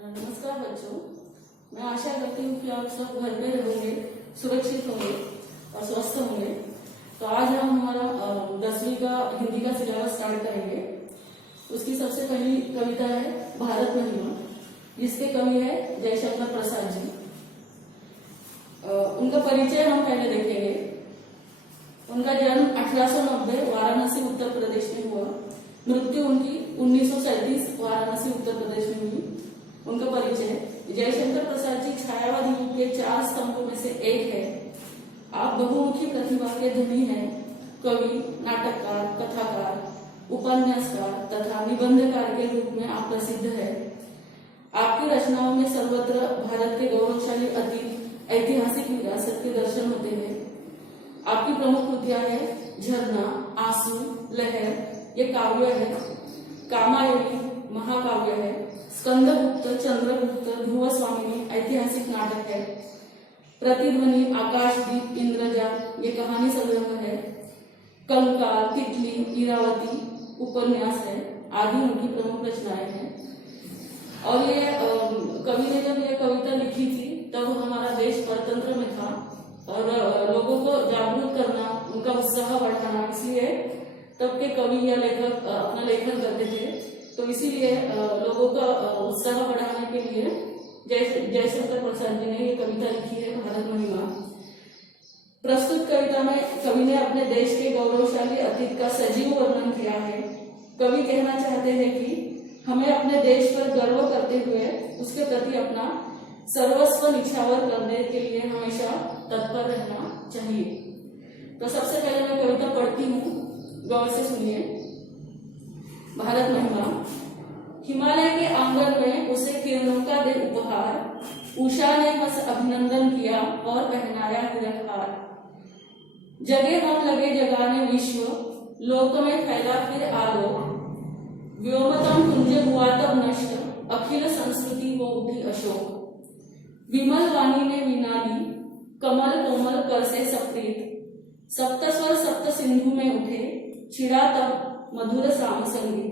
नमस्कार बच्चों, मैं आशा करती हूँ कि आप सब घर में रहोगे, सुरक्षित होंगे और स्वस्थ होंगे। तो आज हम हमारा 10वीं का हिंदी का सिलेबस स्टार्ट करेंगे। उसकी सबसे पहली कविता है भारत महिमा, जिसके कवि है जयशंकर प्रसाद जी। उनका परिचय हम पहले देखेंगे। उनका जन्म 1890 वाराणसी उत्तर प्रदेश में हुआ। मृत्यु उनकी 1937 वाराणसी उत्तर प्रदेश में हुई। उनका परिचय, जयशंकर प्रसाद जी छायावाद युग के 4 स्तंभों में से एक है। आप बहुमुखी प्रतिभा के धनी हैं। कवि, नाटककार, कथाकार, उपन्यासकार तथा निबंधकार के रूप में आप प्रसिद्ध हैं। आपकी रचनाओं में सर्वत्र भारत के गौरवशाली अतीत, ऐतिहासिक विरासत के दर्शन होते हैं। आपकी प्रमुख कृतियां हैं झरना, आंसू, लहर, ये काव्य है। कामायनी महाकाव्य है। स्कंदगुप्त, चंद्रगुप्त, ध्रुव स्वामिनी ऐतिहासिक नाटक है। प्रतिध्वनि, आकाशदीप, इंद्रजाल ये कहानी संग्रह है। कंकाल, तितली, इरावती उपन्यास है। आदि उनकी प्रमुख रचनाएं हैं। और ये कवि ने जब ये कविता लिखी थी तब हमारा देश परतंत्र में था और लोगों को जागरूक करना, उनका उत्साह बढ़ाना, इसलिए तब के कवि या लेखक अपना लेखन करते थे। तो इसीलिए लोगों का उत्साह बढ़ाने के लिए जयशंकर प्रसाद जी ने ये कविता लिखी है भारत महिमा। प्रस्तुत कविता में कवि ने अपने देश के गौरवशाली अतीत का सजीव वर्णन किया है। कवि कहना चाहते हैं कि हमें अपने देश पर गर्व करते हुए उसके प्रति अपना सर्वस्व निछावर करने के लिए हमेशा तत्पर रहना चाहिए। तो सबसे पहले मैं कविता पढ़ती हूँ, गौर से सुनिए। भारत महिमा। हिमालय के आंगन में उसे किरणों का दे उपहार, उषा ने बस अभिनंदन किया और पहनाया हिरकहार। जगे हम लगे जगाने विश्व, लोक में फैला फिर आलोक। व्योमतम कुंज हुआ तब नष्ट, अखिल संस्कृति हो उठी अशोक। विमल वाणी ने वीणा ली, कमल कोमल कर से सप्रीत। सप्तस्वर सप्त सिंधु में उठे, छिड़ा तब मधुर साम संगीत।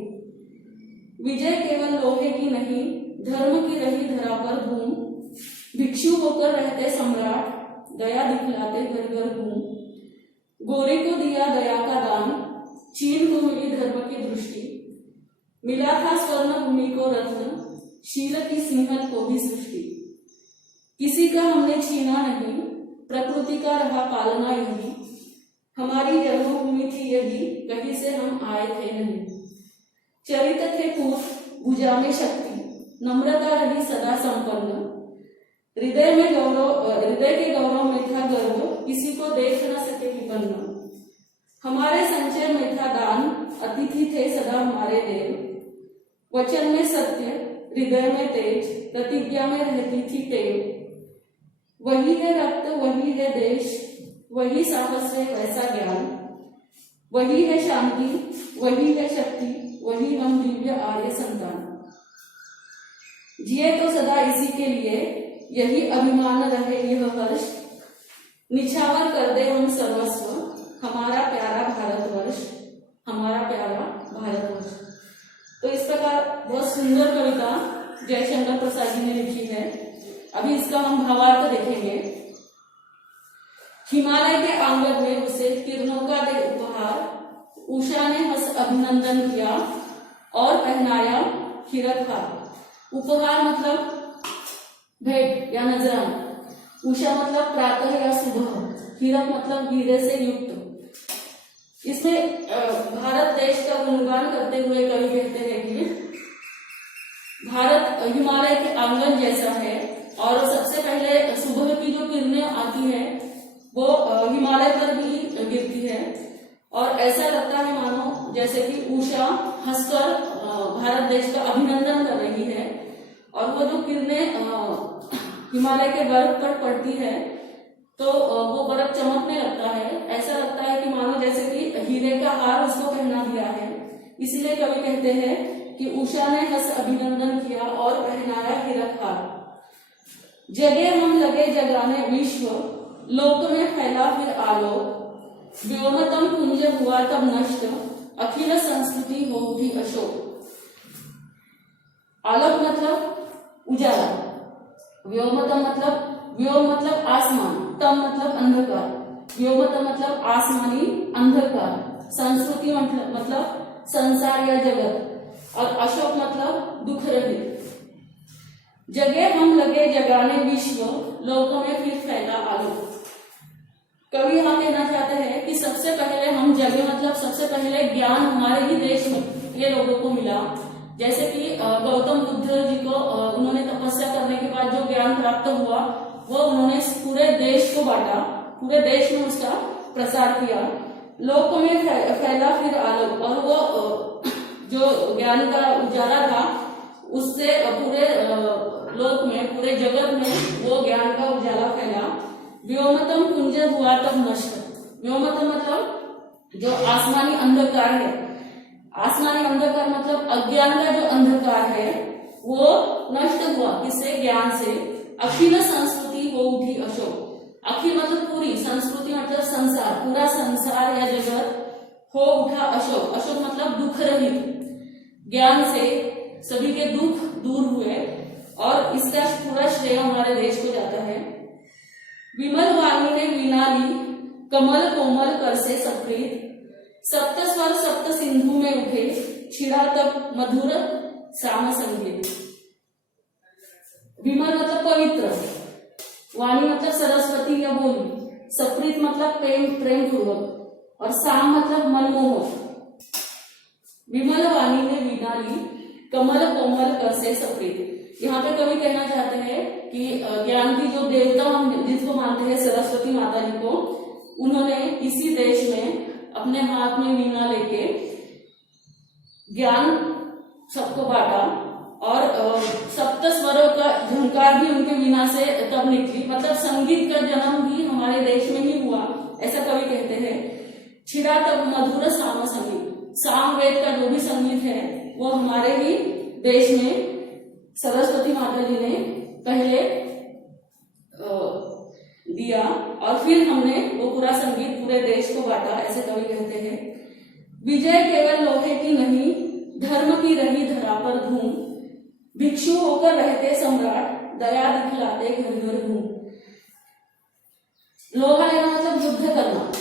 विजय केवल लोहे की नहीं, धर्म की रही धरा पर धूम। भिक्षु होकर रहते सम्राट, दया दिखलाते घर घर घूम। गोरे को दिया दया का दान, चीन को मिली धर्म की दृष्टि। मिला था स्वर्ण भूमि को रत्न, शील की सिंहल को भी सृष्टि। किसी का हमने छीना नहीं, प्रकृति का रहा पालना यही। हमारी जन्मभूमि थी यही, कहीं से हम आए थे नहीं। चरित थे पूत, भुजा में शक्ति, नम्रता रही सदा संपन्न। हृदय के गौरव में था गर्व, किसी को देख न सके विपन्न। हमारे संचय में था दान, अतिथि थे सदा हमारे देव। वचन में सत्य, हृदय में तेज, प्रतिज्ञा में रहती थी टेव। वही है रक्त, वही है देश, वही साहस है वैसा ज्ञान। वही है शांति, वही है शक्ति, वही हम दिव्य आर्य संतान। जिए तो सदा इसी के लिए, यही अभिमान रहे यह हर्ष। निछावर कर दे हम सर्वस्व, हमारा प्यारा भारतवर्ष, हमारा प्यारा भारतवर्ष। तो इस प्रकार बहुत सुंदर कविता जयशंकर प्रसाद जी ने लिखी है। अभी इसका हम भावार्थ देखेंगे। हिमालय के आंगन में उसे किरणों का दे उपहार, उषा ने हंस अभिनंदन किया और पहनाया हिरकहार। उपहार मतलब भेंट या नजराना। उषा मतलब प्रातः या सुबह। हिरक मतलब हीरे से युक्त। इसमें भारत देश का गुणगान करते हुए कवि कहते हैं कि भारत हिमालय के आंगन जैसा है और सबसे पहले सुबह की जो किरणें आती है वो हिमालय पर भी गिरती है और ऐसा लगता है मानो जैसे कि उषा हंसकर भारत देश का अभिनंदन कर रही है और वो जो किरणें हिमालय के बर्फ पर पड़ती है तो वो बर्फ चमकने लगता है। ऐसा लगता है कि मानो जैसे कि हीरे का हार उसको पहना दिया है। इसलिए कवि कहते हैं कि उषा ने हंस अभिनंदन किया और पहनाया हिरकहार। जगे हम लगे जगाने विश्व, लोक में फैला फिर आलोक। व्योमतम कुंज हुआ तब नष्ट, अखिल संस्कृति हो उठी अशोक। आलोक मतलब उजाला। व्योमतम मतलब, व्योम मतलब आसमान, तम मतलब अंधकार, व्योमतम मतलब आसमानी अंधकार। संस्कृति मतलब संसार या जगत, और अशोक मतलब दुख रहित। जगह हम लगे जगाने विश्व, लोकों में फिर फैला आलोक। कवि यहाँ कहना चाहते हैं कि सबसे पहले हम जगह मतलब सबसे पहले ज्ञान हमारे ही देश में ये लोगों को मिला। जैसे कि गौतम बुद्ध जी को उन्होंने तपस्या करने के बाद जो ज्ञान प्राप्त हुआ वो उन्होंने पूरे देश को बांटा, पूरे देश में उसका प्रसार किया। लोकों में फैला फिर आलोक, और वो जो ज्ञान का उजाला था उससे पूरे लोक में, पूरे जगत में वो ज्ञान का उजाला फैला। व्योमतम कुंज हुआ तब नष्ट। व्योमतम मतलब जो आसमानी अंधकार है, आसमानी अंधकार मतलब अज्ञान का जो अंधकार है वो नष्ट हुआ, किससे? ज्ञान से। अखिल संस्कृति हो उठी अशोक। अखिल मतलब पूरी, संस्कृति मतलब संसार, पूरा संसार या जगत हो उठा अशोक। अशोक मतलब दुख रहित। ज्ञान से सभी के दुख दूर हुए, और इसका पूरा श्रेय हमारे देश को जाता है। विमल वाणी ने वीणा ली, कमल कोमल कर से सप्रीत। सप्त स्वर सप्त सिंधु में उठे, छिड़ा तब मधुर श्याम संगीत। विमल मतलब पवित्र, वाणी मतलब सरस्वती या बोली, सप्रीत मतलब प्रेम पूर्वक, और श्याम मतलब मनमोहक। विमल वाणी ने वीणा ली, कमल कोमल कर से सप्रीत। यहाँ पे कवि कहना चाहते हैं कि ज्ञान की जो देवता हम जिसको मानते हैं सरस्वती माता जी को, उन्होंने इसी देश में अपने हाथ में वीणा लेके ज्ञान सबको बांटा, और सप्त स्वरों का झंकार भी उनके वीणा से तब निकली। मतलब संगीत का जन्म भी हमारे देश में ही हुआ, ऐसा कवि कहते हैं। छिड़ा तब मधुर साम संगीत। सामवेद का जो भी संगीत है वो हमारे ही देश में सरस्वती माता जी ने पहले दिया, और फिर हमने वो पूरा संगीत पूरे देश को बांटा, ऐसे कवि कहते हैं। विजय केवल लोहे की नहीं, धर्म की रही धरा पर धूम। भिक्षु होकर रहते सम्राट, दया दिखलाते घर घर घूम। लोहा लेना मतलब युद्ध करना।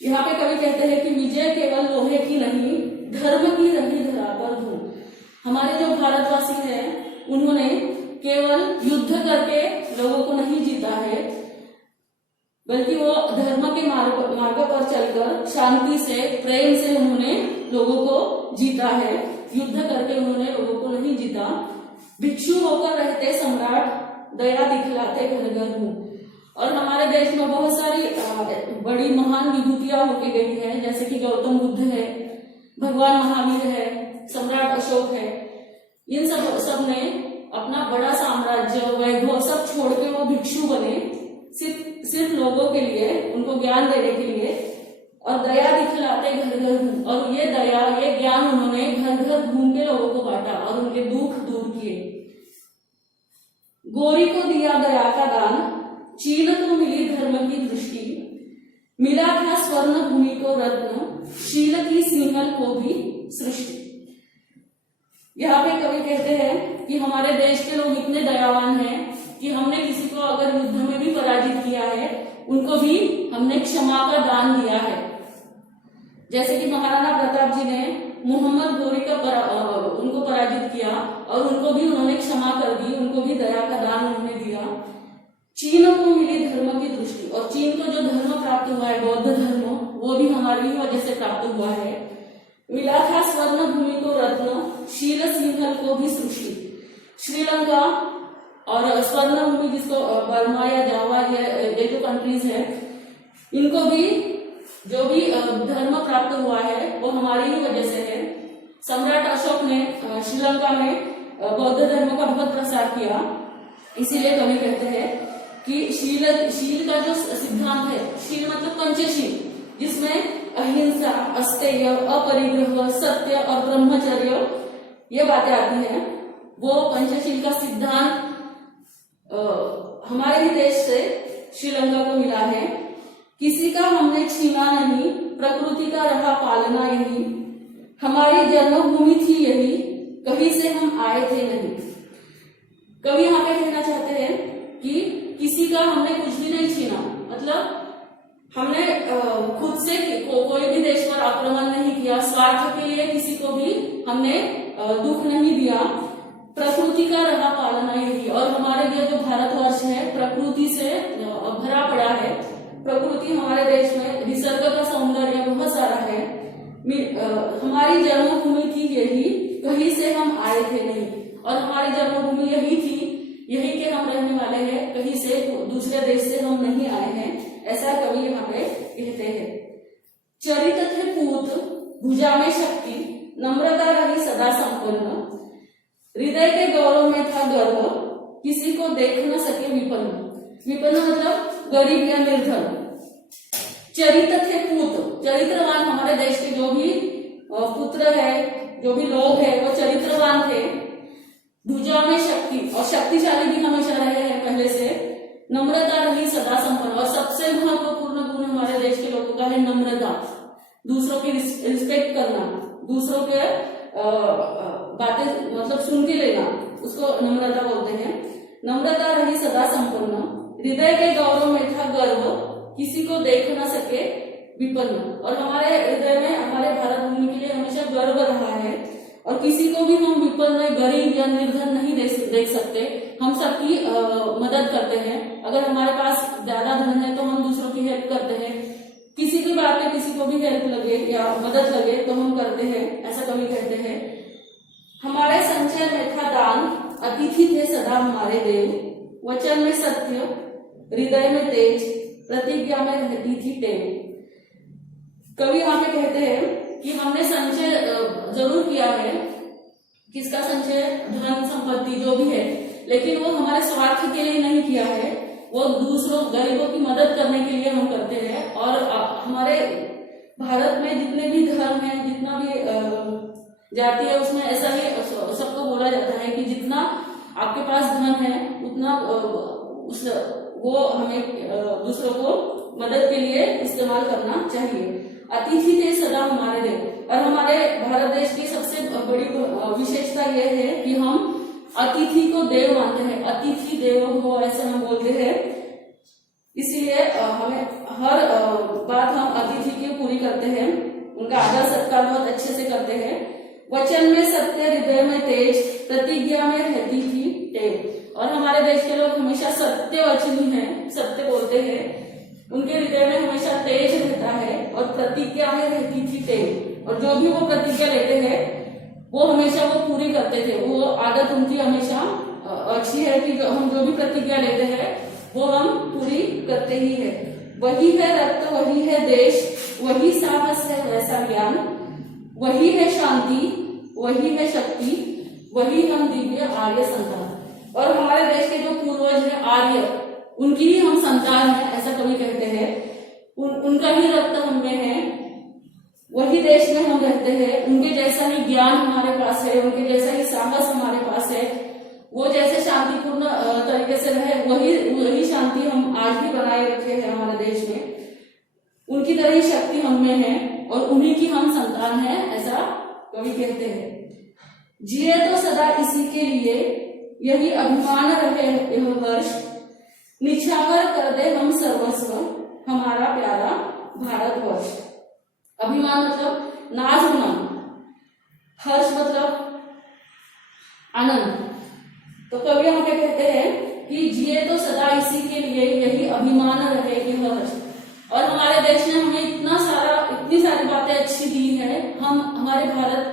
यहाँ पे कवि कहते हैं कि विजय केवल लोहे की नहीं, धर्म की रही धरा पर धूम। हमारे जो भारतवासी हैं उन्होंने केवल युद्ध करके लोगों को नहीं जीता है, बल्कि वो धर्म के मार्ग पर चलकर शांति से, प्रेम से उन्होंने लोगों को जीता है। युद्ध करके उन्होंने लोगों को नहीं जीता। भिक्षु होकर रहते सम्राट, दया दिखलाते घर घर हूँ। और हमारे देश में बहुत सारी बड़ी महान विभूतियां होके गई है, जैसे कि गौतम बुद्ध है, भगवान महावीर है, सम्राट अशोक है। इन सब ने अपना बड़ा साम्राज्य, वैभव सब छोड़ के वो भिक्षु बने, सिर्फ लोगों के लिए, उनको ज्ञान देने के लिए, और दया दिखलाते घर घर घूम। और ये दया, ये ज्ञान उन्होंने घर घर घूम के लोगों को बांटा और उनके दुख दूर किए। गोरी को दिया दया का दान, चीन को मिली धर्म की दृष्टि। मिला था स्वर्ण भूमि को रत्न, शील की सिंहल को भी सृष्टि। यहाँ पे कवि कहते हैं कि हमारे देश के लोग इतने दयावान हैं कि हमने किसी को अगर युद्ध में भी पराजित किया है, उनको भी हमने क्षमा का दान दिया है। जैसे कि महाराणा प्रताप जी ने मोहम्मद गोरी का उनको पराजित किया और उनको भी उन्होंने क्षमा कर दी, उनको भी दया का दान उन्होंने दिया। चीन को मिली धर्म की दृष्टि, और चीन को जो धर्म प्राप्त हुआ है, बौद्ध धर्म, वो भी हमारी ही वजह से प्राप्त हुआ है। मिला था स्वर्ण भूमि को रत्न, शील सिंहल को भी सृष्टि। श्रीलंका और स्वर्ण भूमि जिसको बर्मा या जावा, ये जो कंट्रीज है, इनको भी जो भी धर्म प्राप्त हुआ है वो हमारी ही वजह से है। सम्राट अशोक ने श्रीलंका में बौद्ध धर्म का बहुत प्रसार किया, इसीलिए कवि कहते हैं कि शील का जो सिद्धांत है, शील मतलब पंचशील, जिसमें अहिंसा, अस्तेय, अपरिग्रह, सत्य और ब्रह्मचर्य ये बातें आती हैं, वो पंचशील का सिद्धांत हमारे ही देश से श्रीलंका को मिला है। किसी का हमने छीना नहीं, प्रकृति का रहा पालना यही। हमारी जन्मभूमि थी यही, कहीं से हम आए थे नहीं। कवि यहाँ पे कहना चाहते हैं कि किसी का हमने कुछ भी नहीं छीना, मतलब हमने खुद से कोई भी देश पर आक्रमण नहीं किया, स्वार्थ के लिए किसी को भी हमने दुख नहीं दिया, प्रकृति का रहा पालना यही। और हमारे लिए जो भारतवर्ष है प्रकृति से भरा पड़ा है, प्रकृति हमारे देश में निसर्ग का सौंदर्य बहुत सारा है। हमारी जन्मभूमि थी यही, कहीं से हम आए थे नहीं, और हमारी जन्मभूमि यही थी, यही के हम रहने वाले हैं, कहीं से दूसरे देश से हम नहीं आए हैं, ऐसा कवि यहाँ पे कहते हैं। चरित थे पूत, भुजा में शक्ति, नम्रता रही सदा संपन्न, हृदय के गौरव में था गर्व, किसी को देख न सके विपन्न। विपन्न मतलब गरीब या निर्धन। चरित थे पूत, चरित्रवान हमारे देश के जो भी पुत्र है, जो भी लोग हैं वो चरित्रवान थे। भुजा में शक्ति, और शक्तिशाली भी हमेशा रहे हैं पहले से। नम्रता रही सदा संपन्न, और सबसे महत्वपूर्ण गुण हमारे देश के लोगों का है नम्रता, दूसरों की रिस्पेक्ट करना, दूसरों के बातें मतलब सुन के लेना, उसको नम्रता बोलते हैं। नम्रता रही सदा संपन्न, हृदय के गौरव में था गर्व, किसी को देख न सके विपन्न। और हमारे हृदय में हमारे भारत भूमि के लिए हमेशा गर्व रहा है, और किसी को भी हम विपन्न, गरीब या निर्धन नहीं देख सकते। हम सबकी मदद करते हैं। अगर हमारे पास ज्यादा धन है तो हम दूसरों की हेल्प करते हैं, किसी भी बात में किसी को भी हेल्प लगे या मदद लगे तो हम करते हैं, ऐसा कवि कहते हैं। हमारे संचय में था दान, अतिथि थे सदा हमारे देव, वचन में सत्य, हृदय में तेज, प्रतिज्ञा में रहती थी टेव। कवि यहाँ पे कहते हैं कि हमने संचय जरूर किया है, किसका संचय, धन संपत्ति जो भी है, लेकिन वो हमारे स्वार्थ के लिए नहीं किया है, वो दूसरों गरीबों की मदद करने के लिए हम करते हैं। और हमारे भारत में जितने भी धर्म है, जितना भी जाति है, उसमें ऐसा ही सबको बोला जाता है कि जितना आपके पास धन है उतना वो हमें दूसरों को मदद के लिए इस्तेमाल करना चाहिए। अतिथि थे सदा हमारे देव, और हमारे भारत देश की सबसे बड़ी विशेषता यह है कि हम अतिथि को देव मानते हैं, अतिथि देवो भव ऐसा हम बोलते हैं। इसीलिए हमें हर बात हम अतिथि की पूरी करते हैं, उनका आदर सत्कार बहुत अच्छे से करते हैं। वचन में सत्य, हृदय में तेज, प्रतिज्ञा में रहती थी टेव। और हमारे देश के लोग हमेशा सत्य वचनी हैं, सत्य बोलते हैं, उनके हृदय में हमेशा तेज रहता है, और प्रतिज्ञा में रहती थी टेव। और जो भी वो प्रतिज्ञा लेते हैं वो हमेशा वो पूरी करते थे, वो आदत उनकी हमेशा अच्छी है कि हम जो भी प्रतिज्ञा लेते हैं वो हम पूरी करते ही है। वही है रक्त, वही है देश, वही साहस है वैसा ज्ञान, वही है शांति, वही है शक्ति, वही हम दिव्य आर्य संतान। और हमारे देश के जो पूर्वज है आर्य, उनकी ही हम संतान है, ऐसा कवि कहते हैं। उनका ही रक्त हम में है, वही देश में हम रहते हैं, उनके जैसा ही ज्ञान हमारे पास है, उनके जैसा ही साहस हमारे पास है, वो जैसे शांतिपूर्ण तरीके से रहे वही शांति हम आज भी बनाए रखे हैं हमारे देश में। उनकी तरह ही शक्ति हम में है, और उन्हीं की हम संतान है, ऐसा कवि कहते हैं। जिए तो सदा इसी के लिए, यही अभिमान रहे यह वर्ष, निछावर कर दे हम सर्वस्व, हमारा प्यारा भारतवर्ष। अभिमान मतलब नाज होना, हर्ष मतलब आनंद। तो कवि यहाँ पे कहते हैं कि जिए तो सदा इसी के लिए, यही अभिमान रहे यह हर्ष। और हमारे देश ने हमें इतनी सारी बातें अच्छी दी है, हम हमारे भारत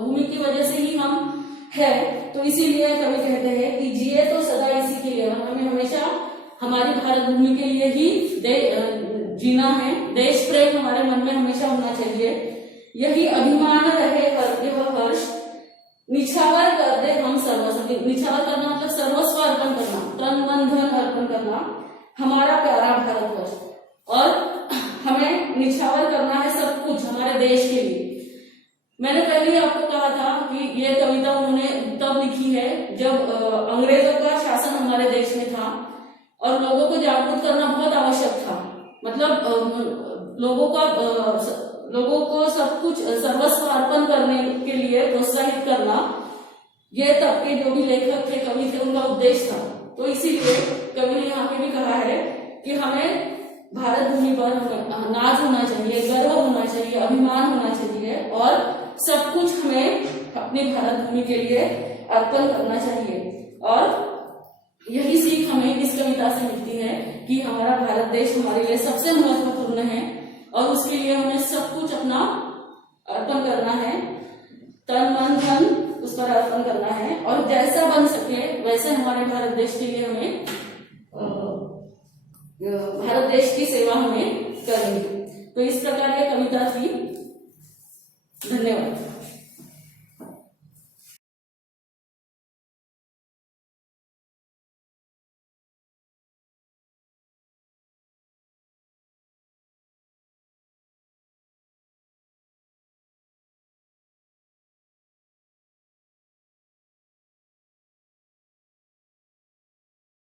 भूमि की वजह से ही हम है, तो इसीलिए कवि कहते हैं कि जिए तो सदा इसी के लिए, हमें हमेशा हमारी भारत भूमि के लिए ही जीना है, देश प्रेम हमारे मन में हमेशा होना चाहिए। यही अभिमान रहे यह हर्ष, निछावर कर दे हम सर्वस्व, निछावर करना मतलब सर्वस्व अर्पण करना, तन मन धन अर्पण करना, हमारा प्यारा भारतवर्ष। और हमें निछावर करना है सब कुछ हमारे देश के लिए। मैंने पहले ही आपको कहा था कि यह कविता उन्होंने तब लिखी है जब अंग्रेजों का शासन हमारे देश में था, और लोगों को जागरूक करना बहुत आवश्यक था। मतलब लोगों को सब कुछ सर्वस्व अर्पण करने के लिए प्रोत्साहित करना ये तब के जो भी लेखक थे, कवि थे, उनका उद्देश्य था। तो इसीलिए कवि ने यहाँ पे भी कहा है कि हमें भारत भूमि पर नाज होना चाहिए, गर्व होना चाहिए, अभिमान होना चाहिए और सब कुछ हमें अपनी भारत भूमि के लिए अर्पण करना चाहिए। और यही सीख हमें इस कविता से मिलती है कि हमारा भारत देश हमारे लिए सबसे महत्वपूर्ण है और उसके लिए हमें सब कुछ अपना अर्पण करना है, तन मन धन उस पर अर्पण करना है और जैसा बन सके वैसे हमारे भारत देश के लिए हमें भारत देश की सेवा हमें करनी है। तो इस प्रकार की कविता थी। धन्यवाद।